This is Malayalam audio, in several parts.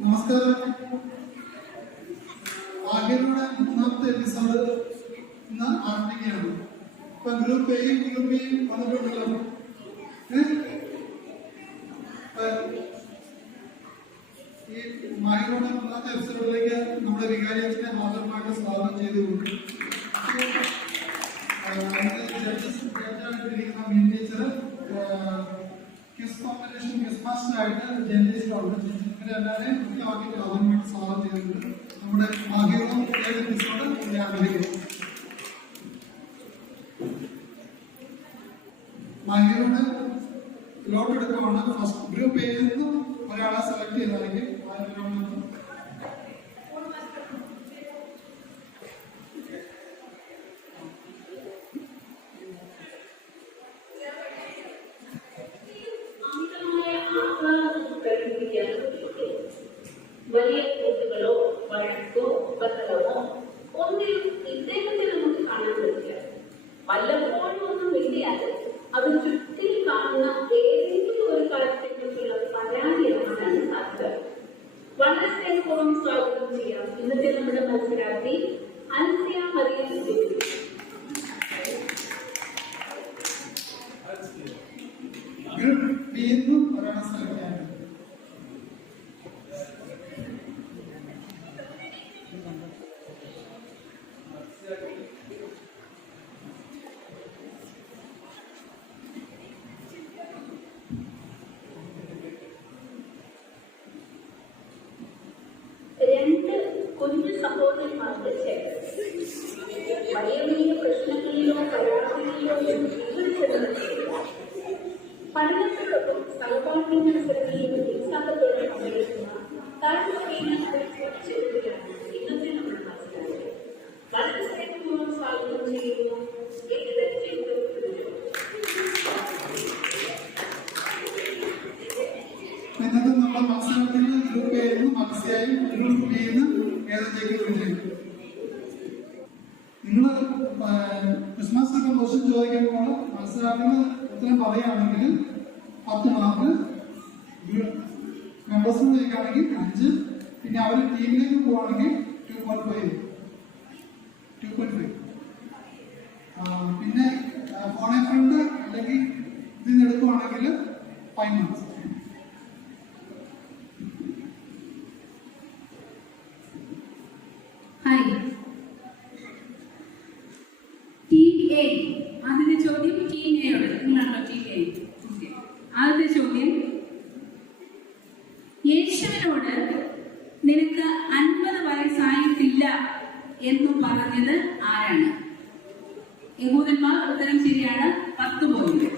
നമസ്കാരം. ആകെയുടെ മൂന്നാമത്തെ എപ്പിസോഡ് ഇന്ന് ആരംഭിക്കുകയാണ്. ഇപ്പൊ ഗ്രൂപ്പ് എയും ഗ്രൂപ്പ് ബിയും വന്നിട്ടുണ്ടല്ലോ. ഈ മാഹിയുടെ മൂന്നാമത്തെ എപ്പിസോഡിലേക്ക് നമ്മുടെ വികാരി അച്ഛനെ ഹാജർമായിട്ട് സ്വാഗതം ചെയ്തുകൊണ്ട് ജഡ്ജായിട്ടിരിക്കുന്ന മീൻ teacher, quiz competition quiz master ആയിട്ട് ജേർണലിസ്റ്റുണ്ട്. ഇവരെല്ലാവരെയും കൃത്യമാക്കി ഹാജർമായിട്ട് സ്വാഗതം ചെയ്തുകൊണ്ട് നമ്മുടെ മാഹിയുടെ എപ്പിസോഡ് ആരംഭിക്കുന്നു. മാഹിയുടെ ലോട്ട് എടുക്കുവാണ്. ഫസ്റ്റ് ഗ്രൂപ്പ് എയിൽ നിന്നും ഒരാളെ സെലക്ട് ചെയ്താണെങ്കിൽ വലിയ കൂട്ടുകളോ വഴക്കോ ബഹളമോ ഒന്നിലും ഇദ്ദേഹത്തെ നമുക്ക് കാണാൻ പറ്റില്ല. വല്ലപ്പോഴും ഒന്നും വേണ്ടിയാൽ അവർ ചുറ്റിൽ കാണുന്ന ഏതെങ്കിലും ഒരു കാര്യത്തെക്കുറിച്ചുള്ള പരാതിയാകാനാണ് സാധ്യത. വളരെ സ്നേഹപൂർവ്വം സ്വാഗതം ചെയ്യാം ഇന്നത്തെ നമ്മുടെ മത്സരാർത്ഥി അൻസിയ മറിയം. രണ്ട് കുഞ്ഞു സഹോദരന്മാരുടെ ചേർന്ന് വലിയ വലിയ പ്രശ്നങ്ങളിലോ കലാപങ്ങളിലോ പഠനത്തോടൊപ്പം സഹപാഠ്യ മത്സരങ്ങളിലും ഉത്സാഹത്തോടെ പങ്കെടുക്കുന്ന താഴ്ന്ന ചെറുതിലാണ് ഇന്നത്തെ നമ്മുടെ മത്സരാർത്ഥി. വളരെ സ്നേഹപൂർവ്വം സ്വാഗതം ചെയ്യുന്നു. ഇന്നത്തെ നമ്മുടെ മത്സരത്തിൽ ഗ്രൂപ്പ് എന്നും മനസ്സിലായും ഗ്രൂപ്പ് ബിന്ന് ഏതൊക്കെ വിജയിക്കും. നിങ്ങൾ ക്രിസ്മസ് ഒക്കെ ക്വസ്റ്റ്യൻ ചോദിക്കുമ്പോൾ മത്സരാർത്ഥികൾ ഉത്തരം പറയുകയാണെങ്കിൽ 10 മാർക്ക്, മെമ്പേഴ്സിന് ചോദിക്കുകയാണെങ്കിൽ 5, പിന്നെ അവർ ടീമിലേക്ക് പോവുകയാണെങ്കിൽ 2.5. പിന്നെ ഫോണെ ഫ്രണ്ട് അല്ലെങ്കിൽ ഇതിന് എടുക്കുവാണെങ്കിൽ 5 മാർക്സ്. ആദ്യത്തെ ചോദ്യം ടീം എയോട്. നിങ്ങളാണോ ടീം എ? ആദ്യത്തെ ചോദ്യം, യേശുവിനോട് നിനക്ക് 50 വയസ്സായിട്ടില്ല എന്ന് പറഞ്ഞത് ആരാണ്? യഹൂദന്മാർ. ഉത്തരം ശരിയാണ്. 10 പോയിന്റ്.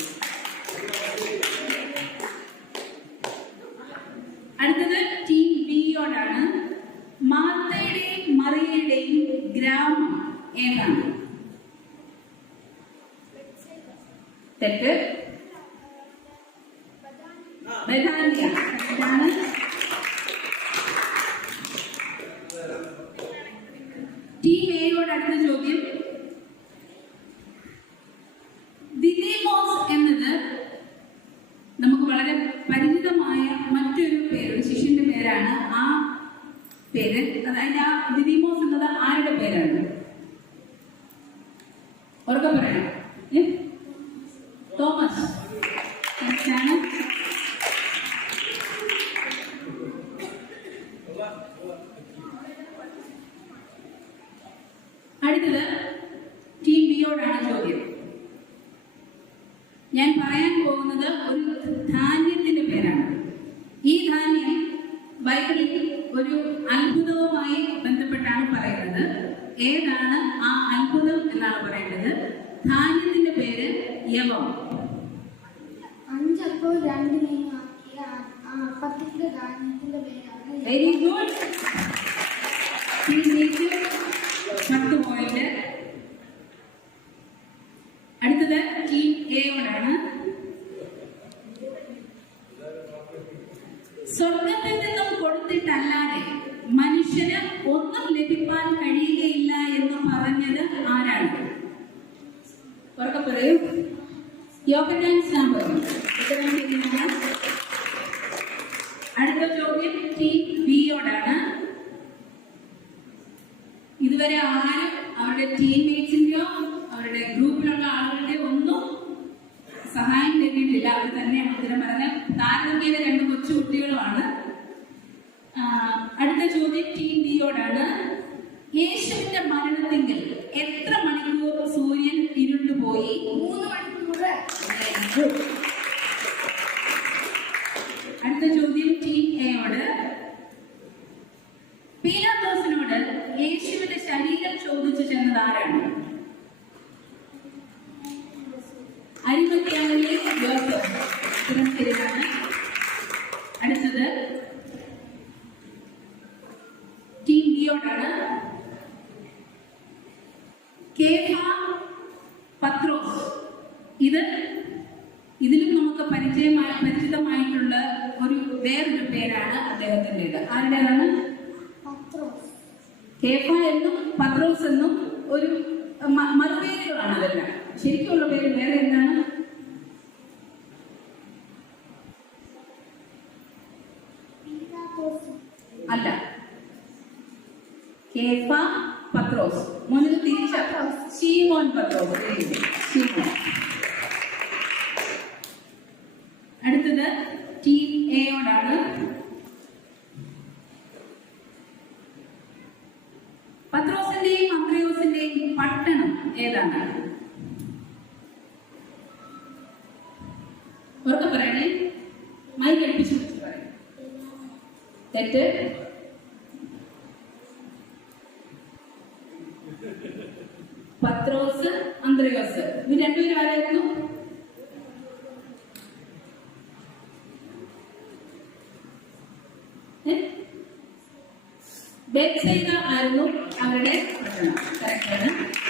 അടുത്തത് ടീം ബിയോടാണ്. മാർത്തയുടെയും മറിയയുടെയും ഗ്രാമം ഏതാണ്? തെറ്റ്. ബഥാനിയ തെറ്റാണ്. ടീം എയോട് അടുത്ത ചോദ്യം, ദിദിമോസ് എന്നത് നമുക്ക് വളരെ പരിചിതമായ മറ്റൊരു പേര്, ഒരു ശിഷ്യന്റെ പേരാണ്. ആ പേര്, അതായത് ആ ദിദിമോസ് എന്നത് ആരുടെ പേരാണ്? ഉറക്കെ പറയണം. തോമസ് തെറ്റാണ്. അടുത്തത് ടീം ബിയോടാണ് ചോദ്യം. ഞാൻ പറയാൻ പോകുന്നത് ഒരു ധാന്യത്തിന്റെ പേരാണ്. ഈ ധാന്യം ബൈബിളിൽ ഒരു അത്ഭുതവുമായി ബന്ധപ്പെട്ടാണ് പറയുന്നത്. ഏതാണ് ആ അത്ഭുതം എന്നാണ് പറയുന്നത്. ധാന്യത്തിന്റെ പേര് യവം. 5 അപ്പോൾ 2 നെയ്യാക്കിയ ആ അപ്പത്തിന്റെ ധാന്യത്തിന്റെ പേരാണ്. Very good. 10 പോയിന്റ്. അടുത്തത് ടീം എയോടാണ്. സ്വർഗത്തിൽ നിന്നും കൊടുത്തിട്ടല്ലാതെ മനുഷ്യന് ഒന്നും ലഭിക്കാൻ കഴിയുകയില്ല എന്ന് പറഞ്ഞത് ആരാണ്? ഉറക്കെ പറയൂ. യോഹന്നാൻ സ്നാപകൻ. അടുത്ത ചോദ്യം ടീം ബിയോട്. ഇതുവരെ ആരും അവരുടെ ടീംമേറ്റ്സിന്റെയോ അവരുടെ ഗ്രൂപ്പിലുള്ള ആളുകളുടെയോ ഒന്നും സഹായം തേടിയിട്ടില്ല. അവർ തന്നെയാണ് ഉത്തരം പറഞ്ഞത്. താരതമ്യേന 2 കൊച്ചു കുട്ടികളുമാണ്. അടുത്ത ചോദ്യം ടീം ബിയോടാണ്. യേശുവിന്റെ മരണത്തെങ്കിൽ എത്ര മണിക്കൂർ സൂര്യൻ ഇരുണ്ടുപോയി? 3 മണിക്കൂർ. അടുത്ത ചോദ്യം ടീം എയോട്. പീലാത്തോസിനോട് യേശുവിന്റെ ശരീരം ചോദിച്ചു ചെന്നത് ആരാണ്? അരിമത്യാവിലെ യോസേഫ്. ഉത്തരം ശരിയാണ്. അടുത്തത് ടീം ബിയോടാണ്. കേഫ, പത്രോസ്. ഇതിലും നമുക്ക് പരിചിതമായിട്ടുള്ള വേറൊരു പേരാണ് അദ്ദേഹത്തിൻ്റെത്. ആരുടേതാണ്? പത്രോസ്. കേഫ എന്നും പത്രോസ് എന്നും ഒരു മറുപേരുകളാണ് അതെല്ലാം. ശരിക്കുള്ള പേര് വേറെ എന്താണ്? അല്ല, കേഫ, പത്രോസ്. മോനിൽ തിരിച്ച ശീമോൻ പത്രോസ്. ശീമോൻ. അടുത്തത് ടീം എയോടാണ്. പത്രോസിന്റെയും അന്ത്രയോസിന്റെയും പട്ടണം ഏതാണ്? ഉറക്കെ പറയണേ. മൈക്ക് അടുപ്പിച്ച് പറയണം. തെറ്റ്. പത്രോസ്, അന്ത്രയോസ്. ഇത് രണ്ടുപേരും ആരായിരുന്നു? ബേത്സയിദ ആയിരുന്നു അവരുടെ പട്ടണം. കറക്റ്റാണ്.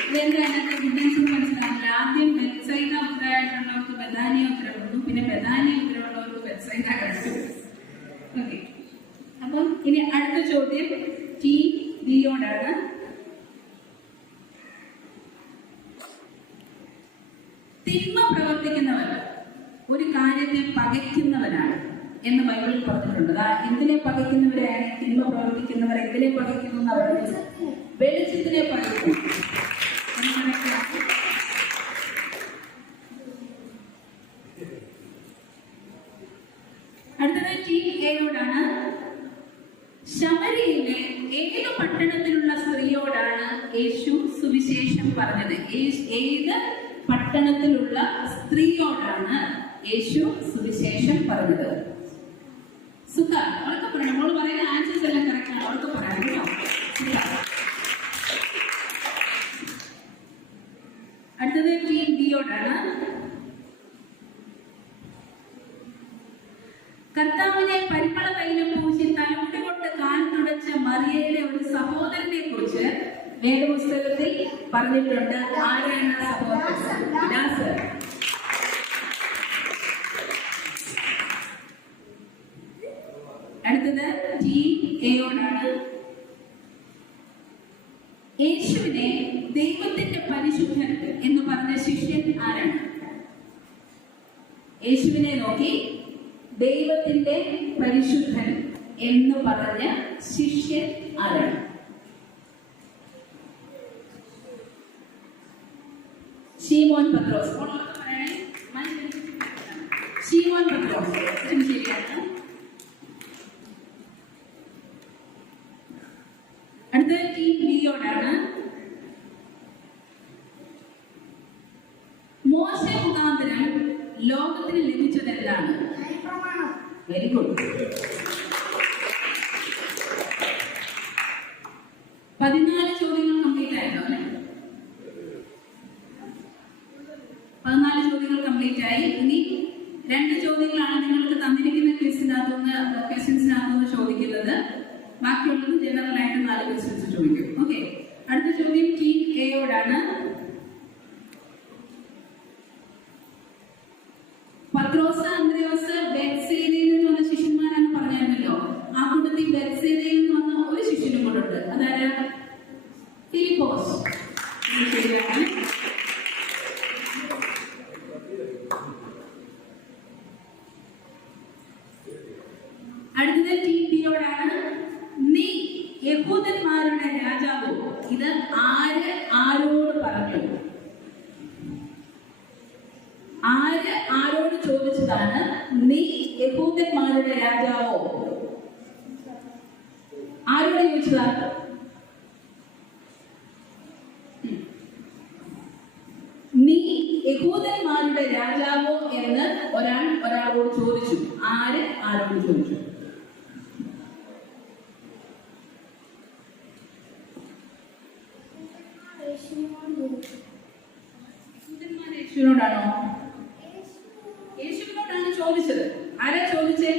ഇതെന്താണ് ഡിഫറൻസ് മനസ്സിലാക്കില്ല. ആദ്യം ബേത്സയിദ ഉത്തരവായിട്ടുള്ളവർക്ക് ബഥാനിയ ഉത്തരവുള്ളൂ, പിന്നെ ബഥാനിയ ഉത്തരവുള്ളവർക്ക് ബേത്സയിദ കഴിച്ചു. ഓക്കെ. അപ്പം ഇനി അടുത്ത ചോദ്യം ടീം ബിയോടാണ്. തിന്മ പ്രവർത്തിക്കുന്നവർ ഒരു കാര്യത്തെ പകയ്ക്കുന്നവനാണ് എന്ന് ബൈബിളിൽ പറഞ്ഞിട്ടുണ്ട്. എന്തിനെ പകയ്ക്കുന്നവരെയാണ്? തിന്മ പ്രവർത്തിക്കുന്നവർ എന്തിനെ പകയ്ക്കുന്നു എന്ന് പറയുന്നത്? വെളിച്ചത്തിനെ പകയ്ക്കുന്നു. അടുത്തത് ടീം എയോടാണ്. ശമരിയിലെ ഏത് പട്ടണത്തിലുള്ള സ്ത്രീയോടാണ് യേശു സുവിശേഷം പറഞ്ഞത്? ഏത് പട്ടണത്തിലുള്ള സ്ത്രീയോടാണ് യേശു സുവിശേഷം പറഞ്ഞത്? സുഖ, അവൾക്ക് പറയണം. നമ്മൾ പറയുന്ന ആൻസേഴ്സ് എല്ലാം കറക്റ്റ് ആണ്. അവൾക്ക് പറയാം കേട്ടോ. അടുത്തത് ടീം ബിയോടാണ്. കർത്താവിനെ പരിമള തൈലം പൂശി തലമുടി കൊണ്ട് കാൽ തുടച്ച മറിയയുടെ ഒരു സഹോദരനെ കുറിച്ച് വേദപുസ്തകത്തിൽ പറഞ്ഞിട്ടുണ്ട്. ആരാണ് സഹോദരൻ? ലാസർ. അടുത്തത് ടീം എയോടാണ്. യേശുവിനെ ദൈവത്തിന്റെ പരിശുദ്ധൻ എന്ന് പറഞ്ഞ ശിഷ്യൻ ആരാണ്? യേശുവിനെ നോക്കി ദൈവത്തിന്റെ പരിശുദ്ധൻ എന്ന് പറഞ്ഞ ശിഷ്യൻ ആരാണ്? ശീമോൻ പത്രോസ്. ശീമോൻ പത്രോസ്. ശരിയാണ്. അടുത്ത ടീം ബിയോടാണ്. മോശ മുഖാന്തരം ലോകത്തിന് ലഭിച്ചത് എന്താണ്? Very good. 14 ചോദ്യങ്ങൾ കംപ്ലീറ്റ് ആയല്ലോ അല്ലെ? 14 ചോദ്യങ്ങൾ കംപ്ലീറ്റ് ആയി. ഇനി 2 ചോദ്യങ്ങളാണ് നിങ്ങൾക്ക് തന്നിരിക്കുന്ന ക്വസ്റ്റ്യൻസിനകത്തുനിന്ന് ചോദിക്കുന്നത്. ബാക്കിയുള്ളത് ജനറൽ ആയിട്ട് 4 ക്വസ്റ്റ്യൻസ് ചോദിക്കും. ഓക്കെ. അടുത്ത ചോദ്യം ടീം എയോടാണ്. പത്രോസ്, അന്ത്രയോസ് ബെത്സയിദയിൽ നിന്ന് വന്ന ശിഷ്യന്മാരാണെന്ന് പറഞ്ഞായിരുന്നല്ലോ. ആ കൂട്ടത്തിൽ ബെത്സയിദയിൽ നിന്ന് വന്ന ഒരു ശിഷ്യനും കൂടെ ഉണ്ട്. അതായത് ഫിലിപ്പോസ്. ശരിയാണ്. അടുത്തത് ടീം ബിയോടാണ്. നീ യഹൂദന്മാരുടെ രാജാവോ? ഇത് ആര് ആരോട് പറഞ്ഞു? ആര് ആരോട് ചോദിച്ചതാണ് നീ യഹൂദന്മാരുടെ രാജാവോ? ആരോട് ചോദിച്ചതാണ്? നീ യഹൂദന്മാരുടെ രാജാവോ എന്ന് ഒരാളോട് ചോദിച്ചു. ആര് ആരോട് ചോദിച്ചു? യേശുവിനോടാണോ? യേശുവിനോടാണ് ചോദിച്ചത്. ആരാ ചോദിച്ചേ?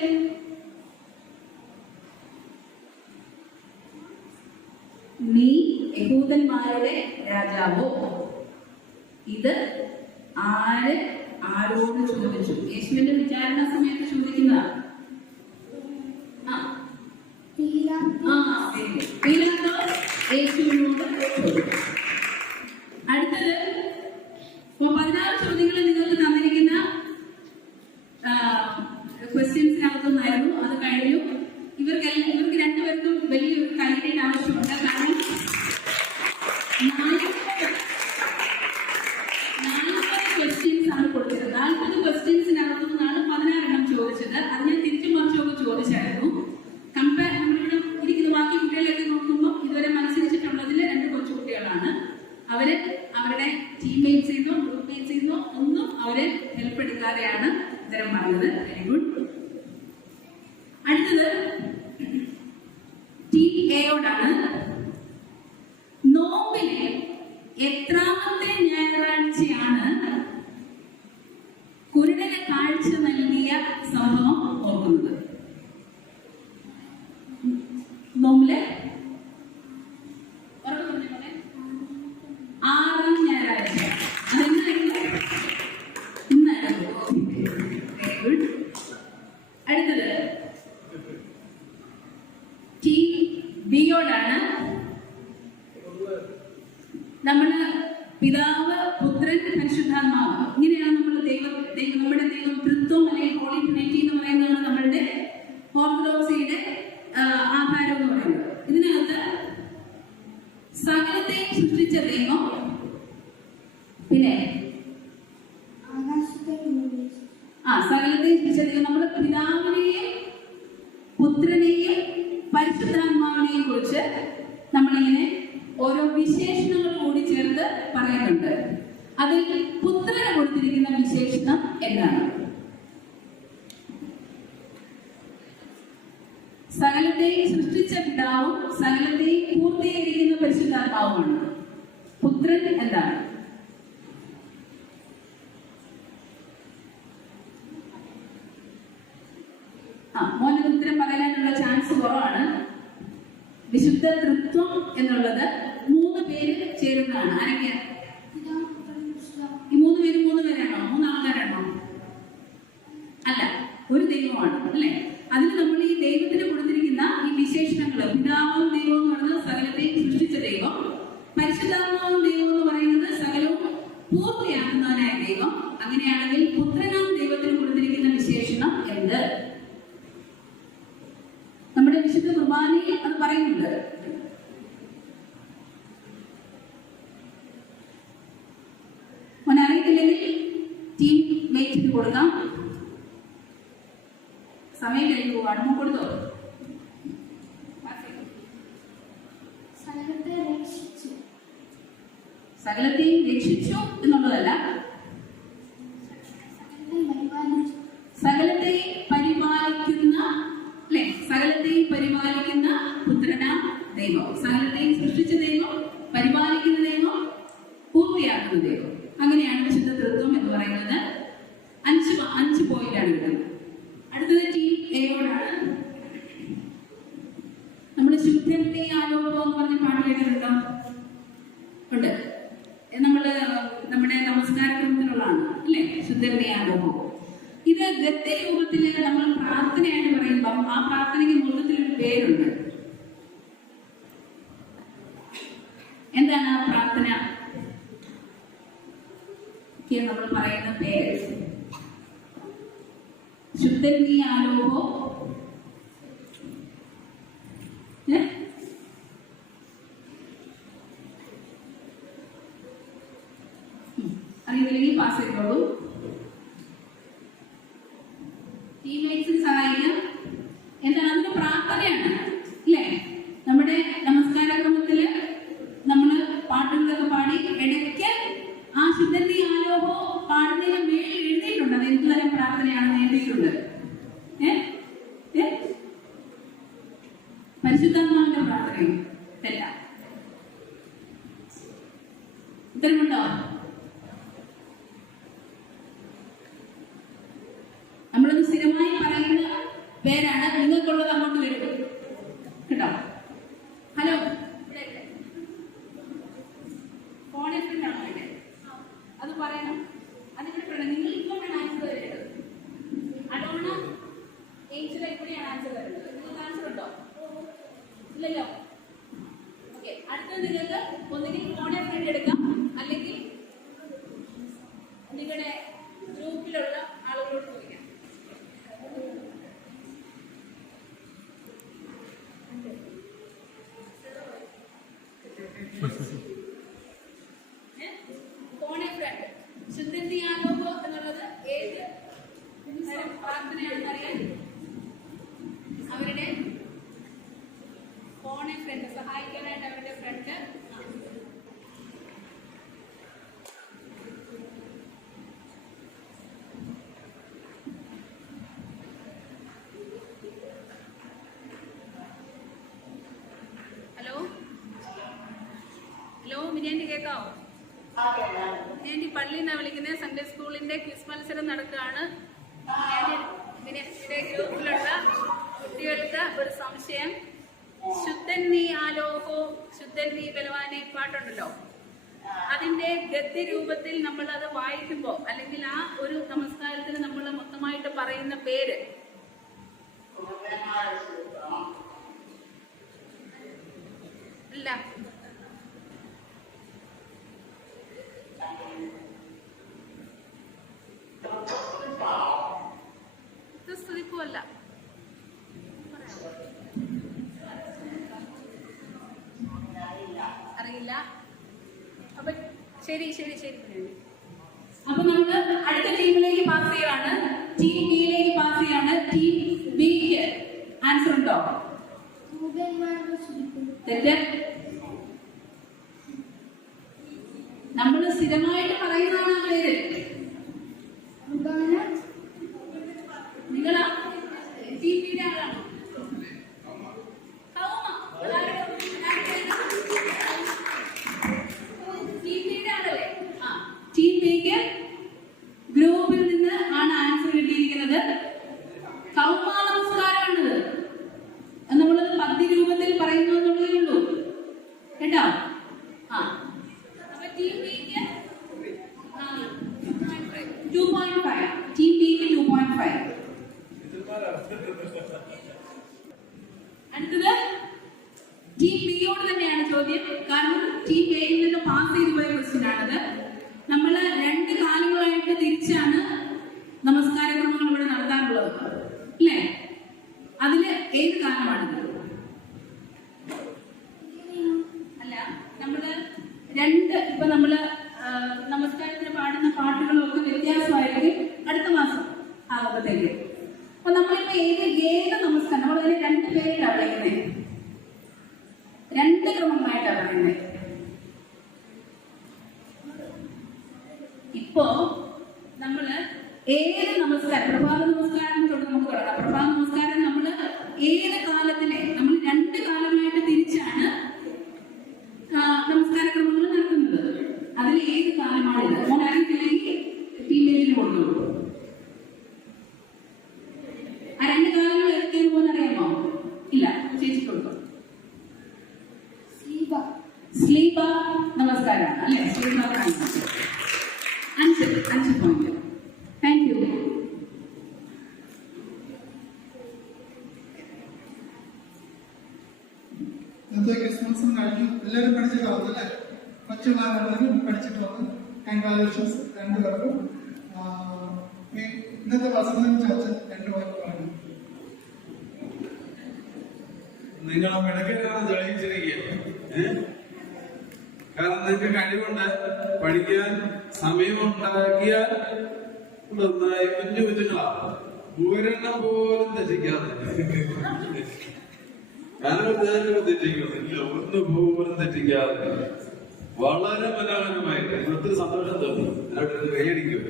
നീ യഹൂദന്മാരുടെ രാജാവോ? ഇത് ആര് ആരോട് ചോദിച്ചു? യേശുവിന്റെ വിചാരണ സമയത്ത് ചോദിക്കുന്നതാ. പീലാത്തോസ് യേശുവിനോട് ചോദിച്ചു. അടുത്തത് 16 ചോദ്യങ്ങൾ നിങ്ങൾക്ക് തന്നിരിക്കുന്ന ക്വസ്റ്റ്യൻസിനകത്തുനിന്നായിരുന്നു. അത് കഴിഞ്ഞു. ഇവർക്ക് രണ്ടുപേർക്കും വലിയൊരു കൈയുടെ ആവശ്യമുണ്ട്. കാരണം 40 ക്വസ്റ്റ്യൻസ് ആണ് കൊടുത്തത്. 40 ക്വസ്റ്റ്യൻസിനകത്തു നിന്നാണ് 16 എണ്ണം ചോദിച്ചത്. അതിന് തിരിച്ചും മറിച്ചൊക്കെ ചോദിച്ചായിരുന്നു. നമ്മളിവിടെ ഇരിക്കുന്ന ബാക്കി കുട്ടികളെയൊക്കെ നോക്കുമ്പോൾ ഇതുവരെ മത്സരിച്ചിട്ടുള്ളതിൽ 2 കൊച്ചുകുട്ടികളാണ്. അവര് അവരുടെ ടീംമേറ്റ്സ് ചെയ്യുന്നോ ഗ്രൂപ്പ് മേറ്റ്സ് ചെയ്യുന്നോ ഒന്നും അവരെ ഹെൽപ്പ് എടുക്കാതെയാണ് ഉത്തരം പറഞ്ഞത്. Very good. അടുത്തത് ടീം എയോടാണ്. നോമ്പിലെ എത്രാമത്തെ ഞായറാഴ്ചയാണ് കുരുടന് കാഴ്ച നൽകിയ സംഭവം ഓർക്കുന്നത്? നോമ്പിലെ 6ാം ഞായറാഴ്ച. അതെന്നായിരുന്നു? ഇന്നായിരുന്നു. Very good. അടുത്തത് ടീം ബിയോടാണ്. നമ്മള് പിതാവ്, പുത്രൻ, പരിശുദ്ധാത്മാവ്, ഇങ്ങനെയാണ് നമ്മൾ നമ്മുടെ ദൈവം തൃത്വം അല്ലെങ്കിൽ ഹോളി ട്രിനിറ്റി എന്ന് പറയുന്നതാണ് നമ്മളുടെ ഓർത്തഡോക്സിയുടെ ആധാരം എന്ന് പറയുന്നത്. ഇതിനകത്ത് സകലത്തെ സൃഷ്ടിച്ച ദൈവം, പിന്നെ സകലത്തെ സൃഷ്ടിച്ച ദൈവം, നമ്മുടെ പിതാവിനെയും പുത്രനെയും പരിശുദ്ധാത്മാവിനെയും കുറിച്ച് നമ്മളിങ്ങനെ ഓരോ വിശേഷണങ്ങൾ കൂടി ചേർത്ത് പറയുന്നുണ്ട്. അതിൽ പുത്രന് കൊടുത്തിരിക്കുന്ന വിശേഷണം എന്താണ്? സകലത്തെയും സൃഷ്ടിച്ച പിതാവും സകലത്തെയും പൂർത്തീകരിക്കുന്ന പരിശുദ്ധാത്മാവുമാണ്. പുത്രൻ എന്താണ്? മോനത് ഉത്തരം പറയാനുള്ള ചാൻസ് കുറവാണ്. വിശുദ്ധ തൃത്വം എന്നുള്ളത് 3 പേര് ചേരുന്നതാണ്. ആരൊക്കെയാ ഈ 3 പേര്? 3 പേരാണോ? 3 ആൾക്കാരാണോ? അല്ല, ഒരു ദൈവമാണ് അല്ലേ? അതിന് നമ്മൾ ഈ ദൈവത്തിന് കൊടുത്തിരിക്കുന്ന ഈ വിശേഷണങ്ങൾ, പിതാവും ദൈവം എന്ന് പറയുന്നത് സകലത്തെയും സൃഷ്ടിച്ച ദൈവം, പരിശുദ്ധാത്മാവും ദൈവം എന്ന് പറയുന്നത് സകലവും പൂർത്തിയാക്കുന്നവനായ ദൈവം. അങ്ങനെയാണെങ്കിൽ പുത്രനാം ദൈവത്തിന് കൊടുത്തിരിക്കുന്ന വിശേഷണം എന്ത്? നമ്മുടെ വിശുദ്ധ കുർബാനയിൽ അത് പറയുന്നുണ്ട്. അറിയത്തില്ലെങ്കിൽ ടീം മേറ്റിന് കൊടുക്കാം. സമയം കഴിഞ്ഞു പോവാണ്. കൊടുത്തോ? സകലത്തെയും രക്ഷിച്ചു എന്നുള്ളതല്ല, സകലത്തെയും പരിപാലിക്കുന്ന, അല്ലെ? സകലത്തെയും പരിപാലിക്കുന്ന പുത്രനാം ദൈവം, സകലത്തെയും സൃഷ്ടിച്ച ദൈവം, പരിപാലിക്കുന്ന ദൈവം, പൂർത്തിയാക്കുന്ന ദൈവം. അങ്ങനെയാണ് വിശുദ്ധ തൃത്വം എന്ന് പറയുന്നത്. 5 പോയിന്റാണ് കിട്ടുന്നത്. അടുത്തത് ടീം എയോടാണ്. നമ്മുടെ ശുദ്ധന്റെ ആലോപം എന്ന് പറഞ്ഞ പാട്ട് കേട്ടിട്ടുണ്ടോ? ഉണ്ട്. നമ്മുടെ നമസ്കാരക്രമത്തിലുള്ളതാണ് അല്ലെ? ശുദ്ധന്റെ ആലോപം. ഇത് ഗദ്യരൂപത്തിൽ നമ്മൾ പ്രാർത്ഥനയായിട്ട് പറയുമ്പോൾ ആ പ്രാർത്ഥനയ്ക്ക് മൊത്തത്തിലൊരു പേരുണ്ട്. എന്താണ് ആ പ്രാർത്ഥന? നമ്മൾ പറയുന്ന പേര് ശുദ്ധന്റെ ആലോപോ പരിശുദ്ധാത്മാവിന്റെ പ്രാർത്ഥനയും തെറ്റ. ഉത്തരമുണ്ടോ? നമ്മളൊന്ന് സ്ഥിരമായി പറയുന്ന പേരാണ്. നിങ്ങൾക്കുള്ളത് അങ്ങോട്ട് വരും കേട്ടോ. ഹലോ, ഫോൺ എപ്പോഴാണോ വേണ്ടത് അത് പറയണം. അതിവിടെ പറയണം. നിങ്ങൾ ഇപ്പോൾ വേണം ആൻസർ തരേണ്ടത്. അഡോണ ഏഞ്ചല ഇവിടെയാണ് ആൻസർ തരേണ്ടത്. നിങ്ങൾക്ക് ആൻസർ ഉണ്ടോ? ഇല്ലല്ലോ. ഓക്കെ, അടുത്തത് നിങ്ങൾക്ക് ഒന്നുകിൽ ഫോൺ ഫ്രണ്ട് എടുക്കാം, അല്ലെങ്കിൽ നിങ്ങളുടെ ഗ്രൂപ്പിലുള്ള ആളുകളോട് ചോദിക്കാം. ഫോൺ ഫ്രണ്ട് ശുദ്ധിയാലോകോ എന്നുള്ളത് ഏത് തരം പ്രാർത്ഥനയാണെന്ന് അറിയാൻ അവരുടെ ഫോൺ ഫ്രണ്ട് സഹായിക്കാനായിട്ട് അവരുടെ ഫ്രണ്ട് മിനിയാണ്ടി കേൾക്കാവോ? ഞാൻ ഈ പള്ളിയിൽ നിന്നാണ് വിളിക്കുന്നത്. സൺഡേ സ്കൂളിന്റെ ക്വിസ് മത്സരം നടക്കുകയാണ്. ഇതിന്റെ ഗ്രൂപ്പിലുള്ള കുട്ടികൾക്ക് ഒരു സംശയം. ശുദ്ധൻ നീ ആലോഹോ ശുദ്ധൻ നീ ബലവാനെ പാട്ടുണ്ടല്ലോ, അതിന്റെ ഗദ്യ രൂപത്തിൽ നമ്മൾ അത് വായിക്കുമ്പോൾ അല്ലെങ്കിൽ ആ ഒരു നമസ്കാരത്തിന് നമ്മൾ മൊത്തമായിട്ട് പറയുന്ന പേര് അല്ല, സ്തുതിപ്പുമല്ല. അറിയില്ല. അപ്പൊ ശരി ശരി ശരി. അപ്പൊ നമ്മള് അടുത്ത ടീമിലേക്ക് പാസ് ചെയ്യാണ്. ടീം ബിയിലേക്ക് പാസ് ചെയ്യാണ്. ടീം ബിക്ക് ആൻസർ ഉണ്ടോ? തെറ്റ്. നമ്മൾ സ്ഥിരമായിട്ട് പറയുന്നതാണ് ആ പേര്. നിങ്ങളാ ടീം ബിയുടെ ആളാണോ? ടീം ബിയുടെ ആളല്ലേ? ആ, ടീം ബിക്ക് ഗ്രൂപ്പിൽ നിന്ന് ആണ് ആൻസർ കിട്ടിയിരിക്കുന്നത്. കൗമ നമസ്കാരമാണിത്. നമ്മളത് പദ്യ രൂപത്തിൽ പറയുന്നു എന്നുള്ളതേ ഉള്ളൂ കേട്ടോ. ആ, അപ്പൊ ടീം ബിക്ക് 2.5. ടീം ബിക്ക് 2.5. അടുത്തത് ടീം ബിയോട് തന്നെയാണ് ചോദ്യം. കാരണം ടീം എയിൽ നിന്ന് പാസ് ചെയ്തു പോയ ക്വസ്റ്റ്യൻ ആണത്. നമ്മൾ 2 കാലങ്ങളായിട്ട് തിരിച്ചാണ് നമസ്കാര ക്രമങ്ങൾ ഇവിടെ നടത്താറുള്ളത് അല്ലേ? അതില് ഏത് കാലമാണിത്? അല്ല, നമ്മള് 2 ഇപ്പൊ നമ്മള് നമസ്കാരത്തിന് പാടുന്ന പാട്ടുകളൊക്കെ വ്യത്യാസമായിരിക്കും അടുത്ത മാസം ആകുമ്പോഴത്തേക്ക്. അപ്പൊ നമ്മളിപ്പോ ഏത് നമസ്കാരം നമ്മളതിന് 2 പേരിലാണ് പറയുന്നത്, 2 ക്രമങ്ങളായിട്ടാണ് പറയുന്നത്. ഇപ്പോ നമ്മള് ഏത് നമസ്കാരം, പ്രഭാത നമസ്കാരം തൊട്ട് നമുക്ക് തുടങ്ങാം. പ്രഭാത നമസ്കാരം നമ്മള് ഏത് കാലത്തിലെ നമ്മൾ 2 കാലമായിട്ട് തിരിച്ചാണ് നമസ്കാര ക്രമങ്ങൾ നടത്തുന്നത്. അതിൽ ഏത് കാലമാണിത്? മോനാണെങ്കിൽ ടീമേജിന് കൊടുത്തോളൂ. ആ 2 കാലങ്ങൾ ഏതൊക്കെയെന്ന് പോലും അറിയാമോ? ഇല്ല, ചേച്ചി കൊടുക്കും. സ്ലീപ നമസ്കാരമാണ് അല്ലെ? സ്ലീപ 5 പോയിന്റ്. Thank you. ഇന്നത്തെ ക്രിസ്മസും കഴിഞ്ഞു. എല്ലാവരും പഠിച്ചു കാണും അല്ലേ? കൊച്ചുമാരെല്ലാവരും പഠിച്ചിട്ട് വന്നു. കൺഗ്രാജുലേഷൻസ് 2 പേർക്കും. ഇന്നത്തെ വർഷത്തിനും ചർച്ച 2 വാക്കുകളാണ്. നിങ്ങൾ മിടുക്കരാണ് തെളിയിച്ചിരിക്കുക. കാരണം നിങ്ങൾക്ക് കഴിവുണ്ട്, പഠിക്കാൻ സമയമുണ്ടാക്കിയാൽ നന്നായി. കുഞ്ഞു കുഞ്ഞുങ്ങളാണ്, ഒരെണ്ണം പോലും തെറ്റിക്കാതെ. ഞാനൊരു തെറ്റിക്കുന്നില്ല, ഒന്നുപോലും തെറ്റിക്കാതെ വളരെ മനോഹരമായിട്ട് ഒത്തിരി സന്തോഷം തോന്നി. അതിനോട് കൈയടിക്കുക.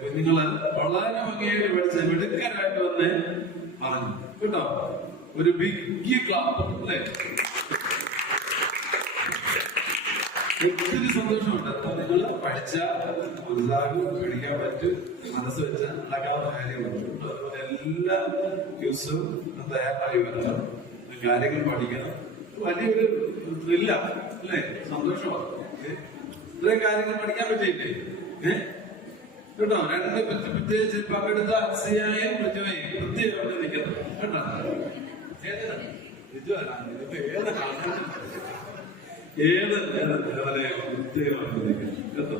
കുഞ്ഞുങ്ങള് വളരെ ഭംഗിയായിട്ട് പഠിച്ച മിടുക്കരായിട്ട് വന്ന് പറഞ്ഞു കേട്ടോ. ഒരു ബിഗ് ക്ലാപ്പ് അല്ലേ? ഒത്തിരി സന്തോഷമുണ്ട്. നിങ്ങൾ പഠിച്ച മനസ്സിലാകും, പഠിക്കാൻ പറ്റും, മനസ്സ് വെച്ച് നടക്കാവുന്ന കാര്യങ്ങളുണ്ട്. അതുപോലെ എല്ലാ ദിവസവും തയ്യാറായി വരണം, കാര്യങ്ങൾ പഠിക്കണം. വലിയൊരു ത്രില്ല അല്ലേ? സന്തോഷമാണ്. ഇത്രയും കാര്യങ്ങൾ പഠിക്കാൻ പറ്റിയില്ലേ? കേട്ടോ? രണ്ട് പ്രത്യേകിച്ച് പങ്കെടുത്ത അസിയായും ഋജുവയും പ്രത്യേകം അവിടെ നിൽക്കണം കേട്ടോ. ഏതാണ് ഋജുവാണ്? ഇതിപ്പോ ഏത് പ്രത്യേകം കേട്ടോ.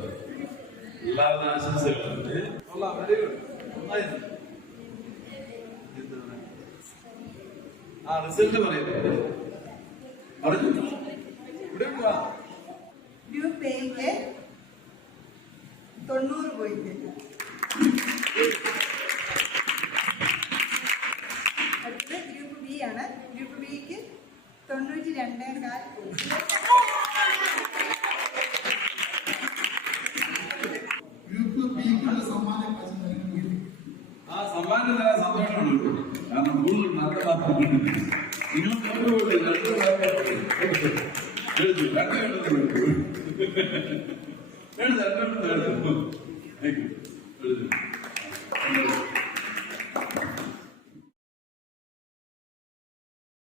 എല്ലാവരും ആശംസകളും. ആ റിസൾട്ട് പറയുന്നത് പറഞ്ഞു. ഇവിടെ പോവാ. ഗ്രൂപ്പ് എക്ക് 90 പോയിന്റ്. അടുത്തത് ഗ്രൂപ്പ് ബി ആണ്. ഗ്രൂപ്പ് ബിക്ക് 92.4 പോയിന്റ്. ഗ്രൂപ്പ് ബിക്കുള്ള സമ്മാനം ആ സമ്മാനം തരാൻ സന്തോഷമുണ്ട്. കാരണം കൂടുതൽ നല്ല നിങ്ങൾ എഴുതു